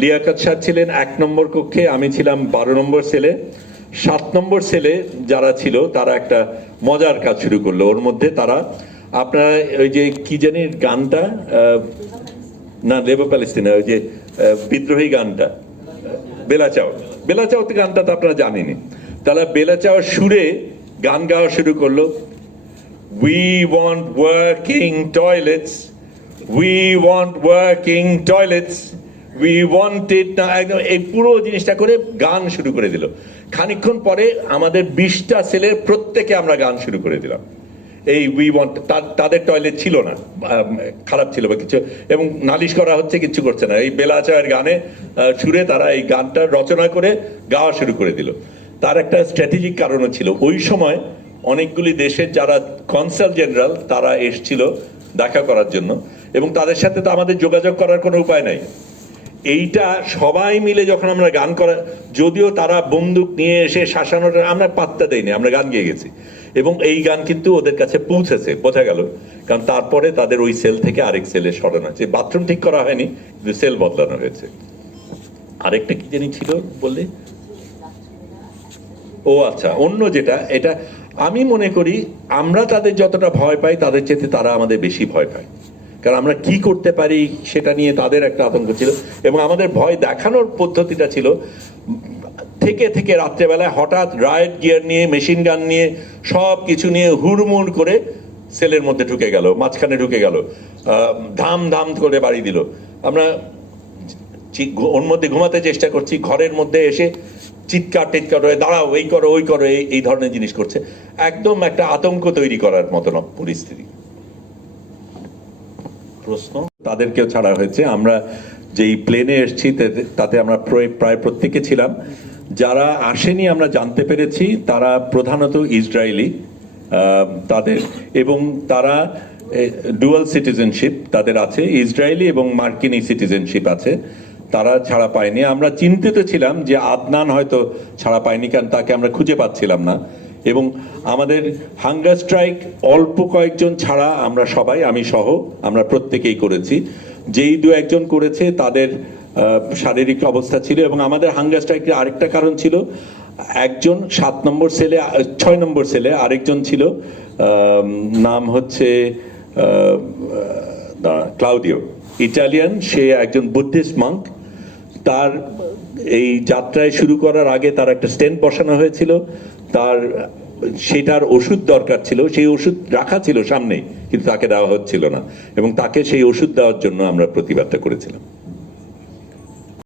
Liaquat sir ছিলেন 1 নম্বর কক্ষে, আমি ছিলাম 12 নম্বর সেলে। 7 নম্বর সেলে যারা ছিল তারা একটা মজার কাজ শুরু করলো। ওর মধ্যে তারা আপনারা ওই যে কি জানি গানটা, না লেবার প্যালেস্টিনা, ওই যে বিদ্রোহী গানটা বেলাচাও, বেলাচাও গানটা তো আপনারা জানেনই। তারা বেলাচাওয়ার সুরে গান গাওয়া শুরু করলো। We want working toilets. We want working toilets. We want it. একদম এই পুরো জিনিসটা করে গান শুরু করে দিল। খানিকক্ষণ পরে আমাদের 20টা সেলের প্রত্যেকে আমরা গান শুরু করে দিলাম। এই উই ওয়ান্ট, তাদের টয়লেট ছিল না, খারাপ ছিল বা কিছু, এবং নালিশ করা হচ্ছে, কিছু করছে না। এই বেলাচায়ের গানে সুরে তারা এই গানটা রচনা করে গাওয়া শুরু করে দিল। তার একটা স্ট্র্যাটেজিক কারণও ছিল। ওই সময় অনেকগুলি দেশের যারা কনসাল জেনারেল তারা এসছিল দেখা করার জন্য, এবং তাদের সাথে তো আমাদের যোগাযোগ করার কোনো উপায় নাই। এইটা সবাই মিলে যখন আমরা গান করা, যদিও তারা বন্দুক নিয়ে এসে শাসানোটা আমরা পাত্তা দেইনি, আমরা গান গেয়ে গেছি, এবং এই গান কিন্তু ওদের কাছে পৌঁছেছে, বোঝা গেল। কারণ তারপরে তাদের ওই সেল থেকে আরেক সেলে সরানো হয়েছে। বাথরুম ঠিক করা হয়নি, কিন্তু সেল বদলানো হয়েছে। আরেকটা কি জানি ছিল বললে, ও আচ্ছা, অন্য যেটা, এটা আমি মনে করি আমরা তাদের যতটা ভয় পাই তাদের চেয়ে তারা আমাদের বেশি ভয় পায়। কারণ আমরা কি করতে পারি সেটা নিয়ে তাদের একটা আতঙ্ক ছিল, এবং আমাদের ভয় দেখানোর পদ্ধতিটা ছিল থেকে থেকে রাত্রেবেলায় হঠাৎ রায়েট গিয়ার নিয়ে, মেশিন গান নিয়ে, সব কিছু নিয়ে হুড়মুড় করে সেলের মধ্যে ঢুকে গেল, মাঝখানে ঢুকে গেল, ধাম ধাম করে বাড়ি দিল। আমরা ওর মধ্যে ঘুমাতে চেষ্টা করছি, ঘরের মধ্যে এসে চিৎকার টিৎকার হয়ে দাঁড়াও, এই করো ওই করো, এই ধরনের জিনিস করছে। একদম একটা আতঙ্ক তৈরি করার মতন পরিস্থিতি। প্রশ্ন, তাদেরকেও ছাড়া হয়েছে। আমরা যেই প্লেনে এসেছি তাতে আমরা প্রায় প্রত্যেকে ছিলাম। যারা আসেনি আমরা জানতে পেরেছি তারা প্রধানত ইসরায়েলি, তাদের, এবং তারা ডুয়াল সিটিজেনশিপ তাদের আছে, ইসরায়েলি এবং মার্কিনী সিটিজেনশিপ আছে। তারা ছাড়া পায়নি। আমরা চিন্তিত ছিলাম যে আদনান হয়তো ছাড়া পায়নি, কারণ তাকে আমরা খুঁজে পাচ্ছিলাম না। এবং আমাদের হাঙ্গার স্ট্রাইক অল্প কয়েকজন ছাড়া আমরা সবাই, আমি সহ, আমরা প্রত্যেকেই করেছি। যেই 2-1 জন করেছে তাদের শারীরিক অবস্থা ছিল। এবং আমাদের হাঙ্গার স্ট্রাইকের আরেকটা কারণ ছিল, একজন 7 নম্বর সেলে, 6 নম্বর সেলে আরেকজন ছিল, নাম হচ্ছে ক্লাউডিও, ইটালিয়ান, সে একজন বুদ্ধিস্ট মঙ্ক। তার এই যাত্রায় শুরু করার আগে তার একটা স্টেন্ট বসানো হয়েছিল, তার সেটার ওষুধ দরকার ছিল, সেই ওষুধ রাখা ছিল সামনেই, কিন্তু তাকে দেওয়া হচ্ছিল না, এবং তাকে সেই ওষুধ দেওয়ার জন্য আমরা প্রতিবাদটা করেছিলাম।